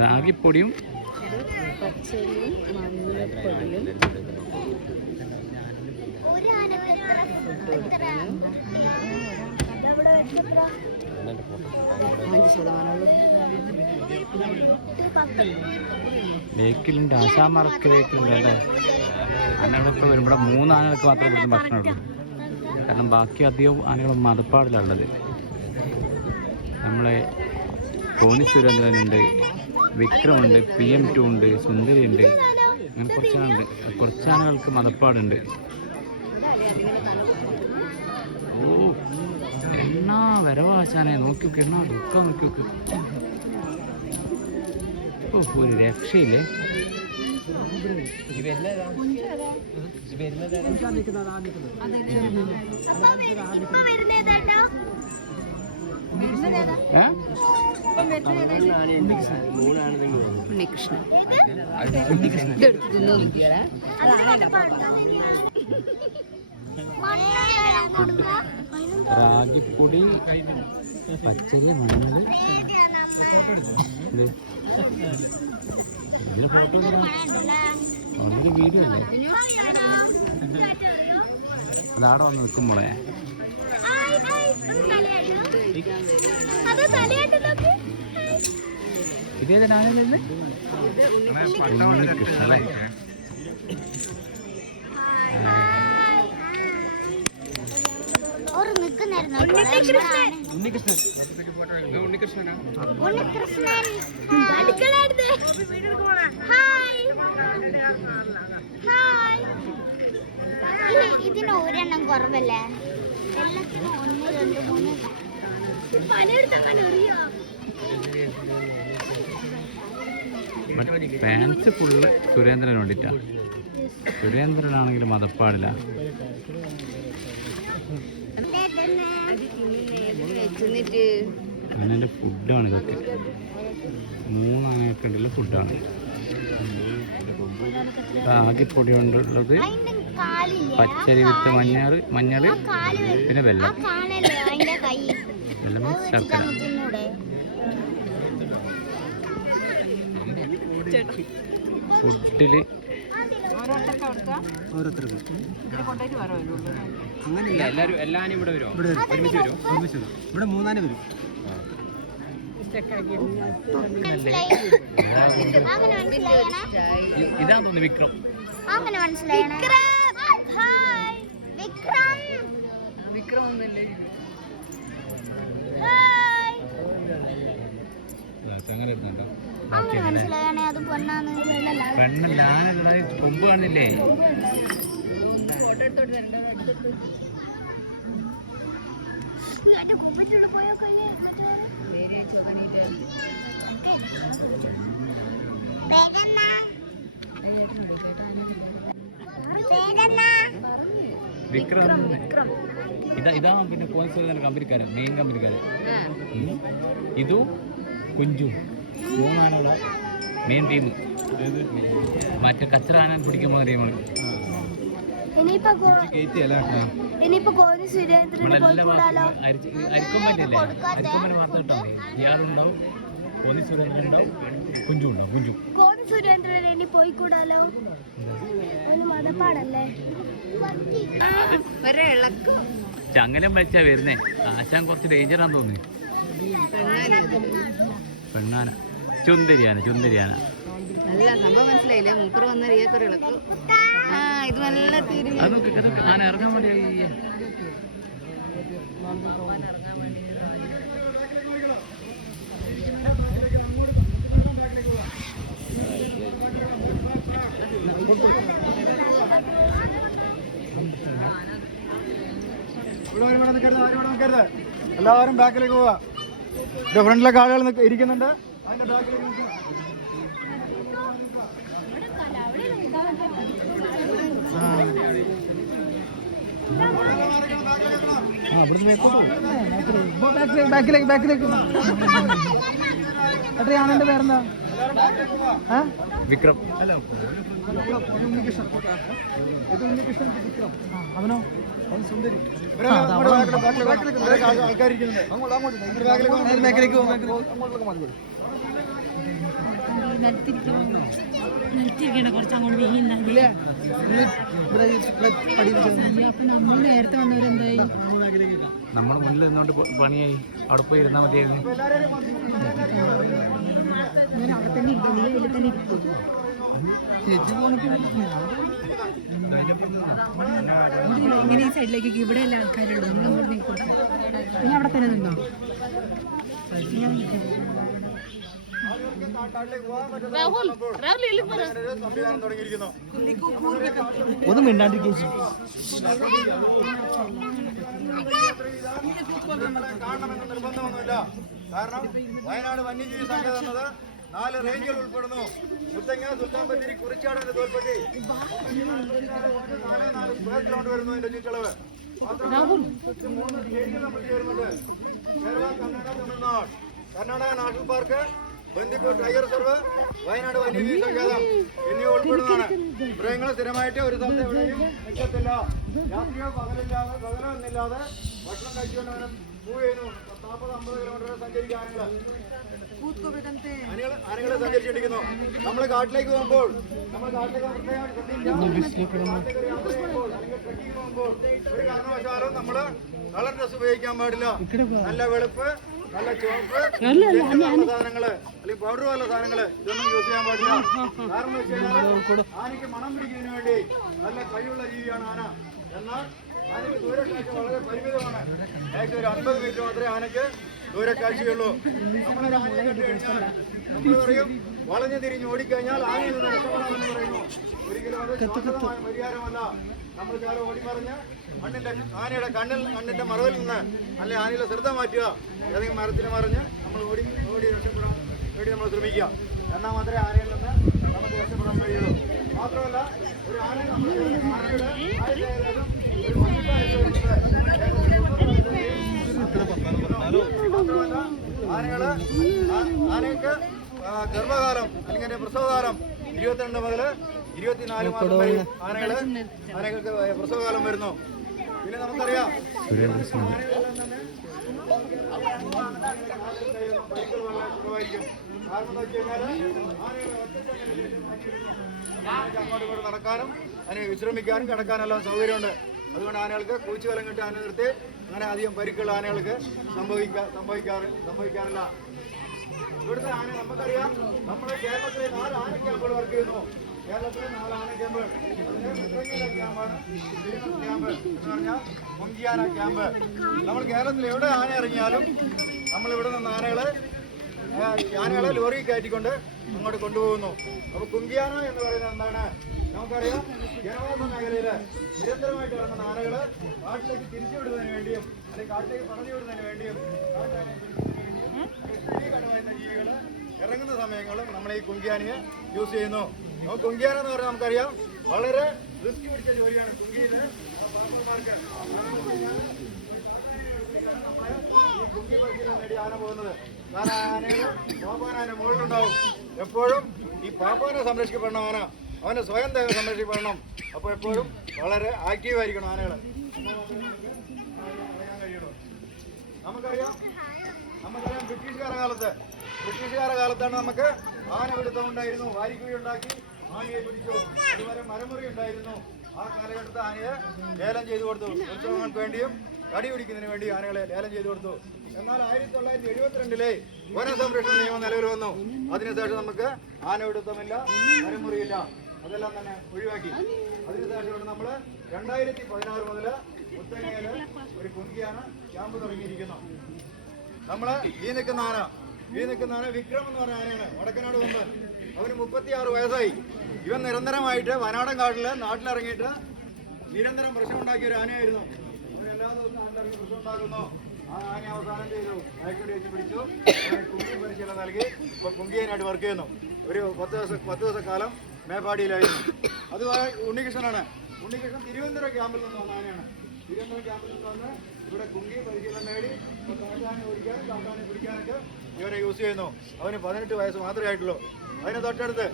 റാഗിപ്പൊടിയും പച്ചരിയും ആശാമാർക്ക് ബേക്കിലുണ്ട് അല്ലേ ആനകളൊക്കെ വരുമ്പോ മൂന്ന് ആനകൾക്ക് മാത്രമേ ഇവിടുന്ന് ഭക്ഷണം കാരണം ബാക്കി അധികം ആനകളും മതപ്പാടിലുള്ളത് നമ്മളെ കോണി സുരേന്ദ്രനുണ്ട് വിക്രമുണ്ട് പി എം ടു ഉണ്ട് സുന്ദരി ഉണ്ട് അങ്ങനെ കുറച്ച് ആളുണ്ട് കുറച്ച് ആനകൾക്ക് മതപ്പാടുണ്ട്. ഓ എന്നാ വരവാശാനെ. നോക്കി നോക്ക് എന്നാ ദുഃഖം നോക്കി നോക്ക്. ഓ ഒരു രക്ഷയില്ലേ? ഏ? ഉണ്ണികൃഷ്ണൻ. ഇതെടുത്ത് തിന്നു നോക്കിയാലേ റാഗിപ്പൊടി പച്ചരി മണ്ണ് ഫോട്ടോ വീഡിയോ അല്ലേ? അതാടെ വന്ന് നിൽക്കുമ്പോളെ നിൽക്കുന്നായിരുന്നു ഉണ്ണികൃഷ്ണൻ ഉണ്ണികൃഷ്ണൻ ഇതിന് ഒരെണ്ണം കുറവല്ലേ എല്ലാത്തിനും ഒന്ന് രണ്ട് മൂന്ന് പലയിടത്തും അങ്ങനെ അറിയോ ഫാൻസ് ഫുള്ള് സുരേന്ദ്രന് വേണ്ടിയിട്ടാ സുരേന്ദ്രനാണെങ്കിൽ മതപ്പാടില്ല അങ്ങനെ അതിന്റെ ഫുഡാണ് ഇതൊക്കെ മൂന്നാനൊക്കെ ഫുഡാണ് ആകെ പൊടി കൊണ്ടുള്ളത് പച്ചരി വിത്ത് മഞ്ഞൾ മഞ്ഞൾ പിന്നെ ആ വെള്ളം വെള്ളം ശർക്കര ഫുഡിൽ അങ്ങനെയില്ല. എല്ലാവരും എല്ലാവരും ഇവിടെ വരും. ഒരുമിച്ച് വരും ഒരുമിച്ച് വരും. ഇവിടെ മൂന്നാൽ വരും. മനസ്സിലായി. ഇതാ തോന്നുന്നു വിക്രം. അങ്ങനെ മനസ്സിലായണേ ഹായ് വിക്രം. വിക്രം ഒന്നല്ലേ ഹായ് അങ്ങനെ ഇരുന്നുണ്ടോ അങ്ങനെ മനസ്സിലായണേ അത് പൊന്നാന്ന് പെണ്ണല്ല കൊമ്പ് കാണില്ലേ? കയ്യേ വിക്രം. ഇതാ ഇതാ പിന്നെ കോൺസുലേറ്റ് കമ്പനിക്കാരൻ മെയിൻ കമ്പനിക്കാരൻ. ഇതും കുഞ്ചും. മൂന്നാനുള്ള മെയിൻ ടീം മറ്റേ കച്ചറ ആന പിടിക്കുമ്പോൾ ടീമാണ് അരിക്കും പറ്റില്ലേ അരിക്കും കോരി സുരേന്ദ്രന് പോയി നമ്മളെല്ലാം കൂടാലോ അരിക്കൊമ്പല്ലേ അരിക്കൊമ്പന് വാർത്ത കിട്ടാൻ മതി. ഇയാളുണ്ടാവും. കോന്നി സുരേന്ദ്രൻ ഉണ്ടാവും കുഞ്ചു ഉണ്ടാവും കുഞ്ചു. കോന്നി സുരേന്ദ്രൻ ഇനി പോയി കൂടാലോ മതപ്പാടല്ലേ? ചങ്ങലം വലിച്ചാ വരുന്നേ. ആശാൻ കുറച്ച് ഡേഞ്ചർ ആണെന്ന് തോന്നി പെണ്ണാന. ചുന്ദരിയാന ചുന്ദരിയാന അല്ല സംഭവം മനസ്സിലായില്ലേ? മൂപ്പർ വന്ന റിയൊക്കെ ഇളക്കും. ആ ഇത് നല്ല അതൊക്കെ ഇറങ്ങാൻ വേണ്ടി ഇവിടെ വരും, ഇവിടെ നിൽക്കരുത്, ആരും ഇവിടെ നിൽക്കരുത്. എല്ലാവരും ബാക്കിലേക്ക് പോവാ. ഇവിടെ ഫ്രണ്ടിലൊക്കെ ആളുകൾ ഇരിക്കുന്നുണ്ട്. അതിന്റെ ബാക്കിലേക്ക് ബാക്കിലേക്ക് ബാക്കിലേക്ക് ബാക്കിലേക്ക്. എത്രയാണ് എന്റെ പേരെന്താ? വിക്രം. ആ, അവനോ? ആൾക്കാർ ഇരിക്കുന്നുണ്ട് അങ്ങോട്ട് അങ്ങോട്ട് ബാക്കിലേക്ക് ബാക്കിലേക്ക് അങ്ങോട്ടേക്ക് മതി നിലത്തിരിക്കണ കുറച്ച് അങ്ങോട്ട് വീങ്ങുന്നില്ല അപ്പൊ നമ്മൾ നേരത്തെ വന്നവരെന്തായി? നമ്മുടെ മുന്നിൽ നിന്നോണ്ട് പണിയായി. അവിടെ പോയി ഇരുന്നാൽ മതിയായിരുന്നു. ഞാൻ അവിടെ തന്നെ ഇരിക്കും. നീ അതിൽ തന്നെ ഇരിക്കും. ഇങ്ങനെ ഈ സൈഡിലേക്ക് ഇവിടെ എല്ലാ ആൾക്കാരുള്ളൂ നമ്മൾ അങ്ങോട്ട് നിൽക്കട്ടെ നീ അവിടെ തന്നെ നിന്നോ? ഞാൻ നിൽക്കാം. സംവിധാനം തുടങ്ങിയിരിക്കുന്നു ഒന്ന് മിണ്ടാണ്ടിരിക്കും കാണണമെന്ന് നിർബന്ധമൊന്നുമില്ല കാരണം വയനാട് വന്യജീവി സംഘം എന്നത് നാല് റേഞ്ചുകൾ ഉൾപ്പെടുന്നു മുത്തങ്ങ സുൽത്താൻ ബത്തേരി കുറിച്ചാട് എന്ന തോൽപ്പെട്ടി നാല് നാല് സ്ക്വയർ ഗ്രൗണ്ട് വരുന്നു ഇതിന്റെ ചുറ്റളവ് മാത്രമല്ല, മൂന്ന് നമ്മൾ ചേരുന്നുണ്ട് Kerala Karnataka Tamilnadu Karnataka national park Bandipur tiger reserve Wayanad വന്യജീവി സങ്കേതം എന്നിവ ഉൾപ്പെടുന്നതാണ്. മൃഗങ്ങൾ സ്ഥിരമായിട്ട് ഒരു സ്ഥലത്ത് എവിടെയും നിൽക്കത്തില്ല. രാത്രിയോ പകലില്ലാതെ പകലോ ഒന്നില്ലാതെ ഭക്ഷണം കഴിച്ചുകൊണ്ട് മൂവ് ചെയ്യുന്നു. നാൽപ്പത് അമ്പത് കിലോമീറ്റർ സഞ്ചരിക്കുക ആനകൾ സഞ്ചരിച്ചിരിക്കുന്നു. നമ്മൾ കാട്ടിലേക്ക് പോകുമ്പോൾ നമ്മൾ കാട്ടിലേക്ക് പോകുമ്പോൾ ഒരു കാരണവശാലും നമ്മൾ കളർ ഡ്രസ് ഉപയോഗിക്കാൻ പാടില്ല. നല്ല വെളുപ്പ് ജെല്ലുള്ള സാധനങ്ങൾ അല്ലെങ്കിൽ പൗഡർ പോലുള്ള സാധനങ്ങൾ ഇതൊന്നും യൂസ് ചെയ്യാൻ പാടില്ല. കാരണം വെച്ച് കഴിഞ്ഞാൽ ആനയ്ക്ക് മണം പിടിക്കുന്നതിന് വേണ്ടി നല്ല കഴിവുള്ള ജീവിയാണ് ആന. എന്നാൽ ആനയ്ക്ക് ദൂരക്കാഴ്ച വളരെ പരിമിതമാണ്. ഏകദേശം ഒരു അൻപത് മീറ്റർ മാത്രമേ ആനയ്ക്ക് ദൂരക്കാഴ്ചയുള്ളൂ. നമ്മളൊരു ആനയെ കണ്ടു കഴിഞ്ഞാൽ നമ്മൾ പറയും വളഞ്ഞു തിരിഞ്ഞ് ഓടിക്കഴിഞ്ഞാൽ ആനയിൽ നിന്ന് രക്ഷപ്പെടാമെന്ന് പറയുന്നു ഒരിക്കലും അത് പരിഹാരമല്ല നമ്മൾ ചാല ഓടിമറിഞ്ഞ് മണ്ണിന്റെ ആനയുടെ കണ്ണിൽ കണ്ണിന്റെ മറവിൽ നിന്ന് അല്ലെ ആനയുടെ ശ്രദ്ധ മാറ്റുക ഏതെങ്കിലും മരത്തിന് മറിഞ്ഞ് നമ്മൾ ഓടി ഓടി രക്ഷപ്പെടാൻ വേണ്ടി നമ്മൾ ശ്രമിക്കുക എന്നാൽ മാത്രമേ ആനയിൽ നിന്ന് നമുക്ക് രക്ഷപ്പെടാൻ കഴിയുള്ളൂ മാത്രമല്ല ഒരു ആന നമ്മൾ ആനയുടെ ഏകദേശം ഒരു മാത്രമല്ല ആനകൾ ആനയ്ക്ക് ഗർഭകാലം അല്ലെങ്കിൽ പ്രസവകാലം ഇരുപത്തിരണ്ട് മുതൽ ഇരുപത്തിനാല് മാസം വരെ ആനകൾ ആനകൾക്ക് പ്രസവകാലം വരുന്നു. പിന്നെ നമുക്കറിയാം ഒറ്റയ്ക്ക് ആനകൾക്ക് നടക്കാനും അതിന് വിശ്രമിക്കാനും കിടക്കാനും എല്ലാം സൗകര്യമുണ്ട്. അതുകൊണ്ട് ആനകൾക്ക് കൂച്ചുവലം കിട്ടാൻ ആന നിർത്തി അങ്ങനെ അധികം പരിക്കുള്ള ആനകൾക്ക് സംഭവിക്കാ സംഭവിക്കാറ് സംഭവിക്കാറില്ല. ഇവിടുത്തെ ആന നമുക്കറിയാം നമ്മുടെ കേരളത്തിലെ നാല് ആന ക്യാമ്പുകൾ വർക്ക് ചെയ്യുന്നു. കേരളത്തിലെ നാല് ആന ക്യാമ്പുകൾ ക്യാമ്പാണ് ക്യാമ്പ് എന്ന് പറഞ്ഞാൽ മുങ്കിയാന ക്യാമ്പ്. നമ്മൾ കേരളത്തിൽ എവിടെ ആന ഇറങ്ങിയാലും നമ്മൾ ഇവിടെ നിന്ന് ആനകളെ ആനകളെ ലോറി കയറ്റിക്കൊണ്ട് അങ്ങോട്ട് കൊണ്ടുപോകുന്നു. അപ്പൊ കുങ്കിയാന എന്ന് പറയുന്നത് എന്താണ്? നമുക്കറിയാം ജനവാസ മേഖലയിൽ നിരന്തരമായിട്ട് ഇറങ്ങുന്ന ആനകൾ കാട്ടിലേക്ക് തിരിച്ചുവിടുന്നതിന് വേണ്ടിയും അല്ലെങ്കിൽ കാട്ടിലേക്ക് പറഞ്ഞു വിടുന്നതിന് വേണ്ടിയും ഈ ഇറങ്ങുന്ന സമയങ്ങളും നമ്മൾ ഈ കുങ്കിയാനയെ യൂസ് ചെയ്യുന്നു. കുങ്കിയാന എന്ന് പറഞ്ഞാൽ നമുക്കറിയാം വളരെ റിസ്ക് പിടിച്ച ജോലിയാണ് നമ്മളെ ഈ പോകുന്നത്. എപ്പോഴും ഈ പാപ്പാനെ സംരക്ഷിക്കപ്പെടണം ആന. അവനെ സ്വയം ദേഹം സംരക്ഷിക്കപ്പെടണം. അപ്പോൾ എപ്പോഴും വളരെ ആക്റ്റീവ് ആയിരിക്കണം ആനകൾ. പറയാൻ കഴിയുള്ളൂ നമുക്കറിയാം നമുക്കറിയാം ബ്രിട്ടീഷുകാരുടെ കാലത്ത്. ബ്രിട്ടീഷുകാരുടെ കാലത്താണ് നമുക്ക് ആന പിടുത്തം ഉണ്ടായിരുന്നു വാരിക്കുഴി ഉണ്ടാക്കി ആനയെ പിടിച്ചു. അതുപോലെ മരമുറി ഉണ്ടായിരുന്നു. ആ കാലഘട്ടത്ത് ആനയെ ലേലം ചെയ്തു കൊടുത്തു. ഉത്സവങ്ങൾക്ക് വേണ്ടിയും കടി പിടിക്കുന്നതിന് വേണ്ടി ആനകളെ ലേലം ചെയ്തു കൊടുത്തു. എന്നാൽ ആയിരത്തി തൊള്ളായിരത്തി എഴുപത്തിരണ്ടിലെ വനസംരക്ഷണ നിയമം നിലവിൽ വന്നു. അതിനുശേഷം നമുക്ക് ആന പിടുത്തമില്ല മരമുറിയില്ല. അതെല്ലാം തന്നെ ഒഴിവാക്കി. അതിനുശേഷമാണ് നമ്മൾ രണ്ടായിരത്തി പതിനാറ് മുതൽ ഒരു കുങ്കിയാണ് ക്യാമ്പ് തുടങ്ങിയിരിക്കുന്നു നമ്മൾ ഈ നിൽക്കുന്ന ആന ഈ നിൽക്കുന്ന ആന വിക്രം എന്ന് പറഞ്ഞ ആനയാണ്. വടക്കനാട് കൊമ്പൻ അവന് മുപ്പത്തിയാറ് വയസ്സായി. ഇവൻ നിരന്തരമായിട്ട് വനാടൻ കാട്ടിൽ നാട്ടിലിറങ്ങിയിട്ട് നിരന്തരം പ്രശ്നം ഉണ്ടാക്കിയ ഒരു ആനയായിരുന്നു. അവൻ എല്ലാ ദിവസവും നാട്ടിലിറങ്ങി പ്രശ്നം ഉണ്ടാക്കുന്നു ആ ആന അവസാനം ചെയ്തു. അയക്കടി വെച്ച് പിടിച്ചു. കുങ്കി പരിശീലനം നൽകി. ഇപ്പൊ കുങ്കിയനായിട്ട് വർക്ക് ചെയ്യുന്നു. ഒരു പത്ത് ദിവസം പത്ത് ദിവസക്കാലം മേപ്പാടിയിലായിരുന്നു. അത് ഉണ്ണികൃഷ്ണനാണ്. ഉണ്ണികൃഷ്ണൻ തിരുവനന്തപുരം ക്യാമ്പിൽ നിന്ന് വന്ന ആനയാണ്. തിരുവനന്തപുരം ക്യാമ്പിൽ നിന്ന് വന്ന് ഇവിടെ കുങ്കി പരിശീലനം നേടി. കാട്ടാനെ ഓടിക്കാനും കാട്ടാനെ പിടിക്കാനൊക്കെ ഇവനെ യൂസ് ചെയ്യുന്നു. അവന് പതിനെട്ട് വയസ്സ് മാത്രമേ ആയിട്ടുള്ളൂ. അതിന് തൊട്ടടുത്ത്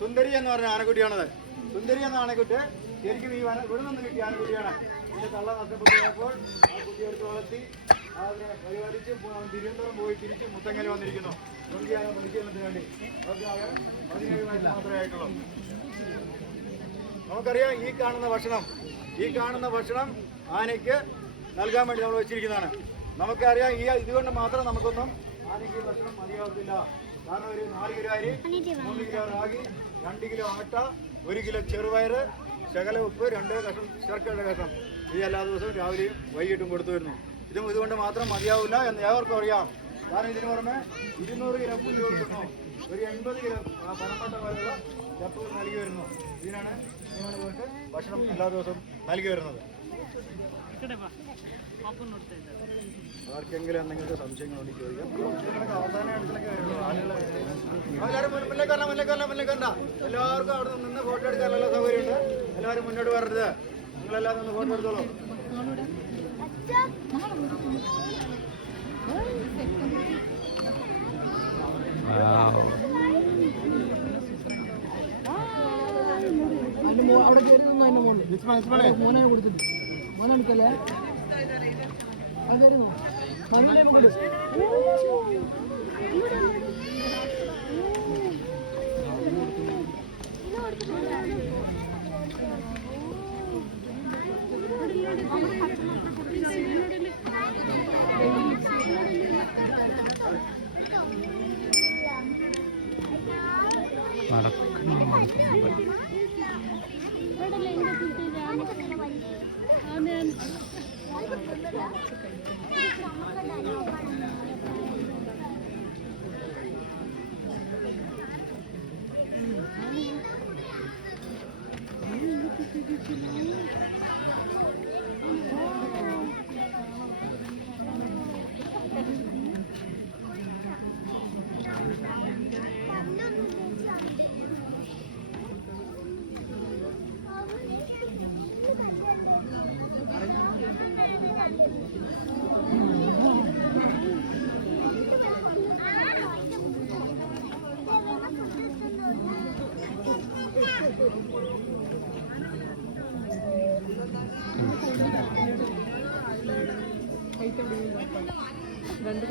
സുന്ദരി എന്ന് പറഞ്ഞ ആനക്കുട്ടിയാണത്. സുന്ദരി എന്ന ആനക്കുട്ടി ശരിക്കും ഈ ഇവിടെ നിന്ന് കിട്ടിയ ആനക്കുട്ടിയാണ്. ഇതിന്റെ തള്ള നഷ്ടപ്പെട്ടപ്പോൾ ആ കുട്ടി എടുത്ത് വളർത്തി അതിനെ പരിപാലിച്ച് തിരുവനന്തപുരം പോയി തിരിച്ച് മുത്തങ്ങൽ വന്നിരിക്കുന്നു. നോക്കിയാൽ പരിശീലനത്തിന് വേണ്ടി. അവർക്കാകെ പതിനേഴ് വയസ്സ് മാത്രമേ ആയിട്ടുള്ളൂ. നമുക്കറിയാം ഈ കാണുന്ന ഭക്ഷണം. ഈ കാണുന്ന ഭക്ഷണം ആനയ്ക്ക് നൽകാൻ വേണ്ടി നമ്മൾ വെച്ചിരിക്കുന്നതാണ്. നമുക്കറിയാം ഈ ഇതുകൊണ്ട് മാത്രം നമുക്കൊന്നും ആനയ്ക്ക് ഭക്ഷണം മതിയാവത്തില്ല. കാരണം ഒരു നാല് കിലോ അരി മൂന്ന് കിലോ റാഗി രണ്ട് കിലോ ആട്ട ഒരു കിലോ ചെറുപയറ് ശകല ഉപ്പ് രണ്ട് കഷ്ണം ശർക്കരയുടെ കഷ്ണം. ഈ എല്ലാ ദിവസവും രാവിലെയും വൈകിട്ടും കൊടുത്തു വരുന്നു. ഇതും ഇതുകൊണ്ട് മാത്രം മതിയാവില്ല എന്ന് ഏവർക്കും അറിയാം. കാരണം ഇതിന് പുറമെ ഇരുന്നൂറ് കിലോ പുല്ല് കൊടുക്കുന്നു. ഒരു എൺപത് കിലോ ആ പനമ്പട്ട പോലുള്ള ചപ്പുകൾ നൽകി വരുന്നു. ഇതിനാണ് ഭക്ഷണം എല്ലാ ദിവസവും നൽകി വരുന്നത്. ആർക്കെങ്കിലും എന്തെങ്കിലും സംശയങ്ങളുണ്ടെങ്കിൽ ചോദിക്കാം. എല്ലാവർക്കും അവിടെ നിന്ന് ഫോട്ടോ എടുക്കാനുള്ള സൗകര്യമുണ്ട്. എല്ലാവരും മുന്നോട്ട് വരരുത്. നിങ്ങളെല്ലാം നിന്ന് ഫോട്ടോ എടുത്തോളൂ. അവിടെ കയറി നിന്നു അതിന്റെ മുകളിൽ മോനെ കൊടുത്തിട്ട് മോനെ എടുക്കല്ലേ അത് കയറി നിന്നു മണ്ണിലേ ಗಂಡು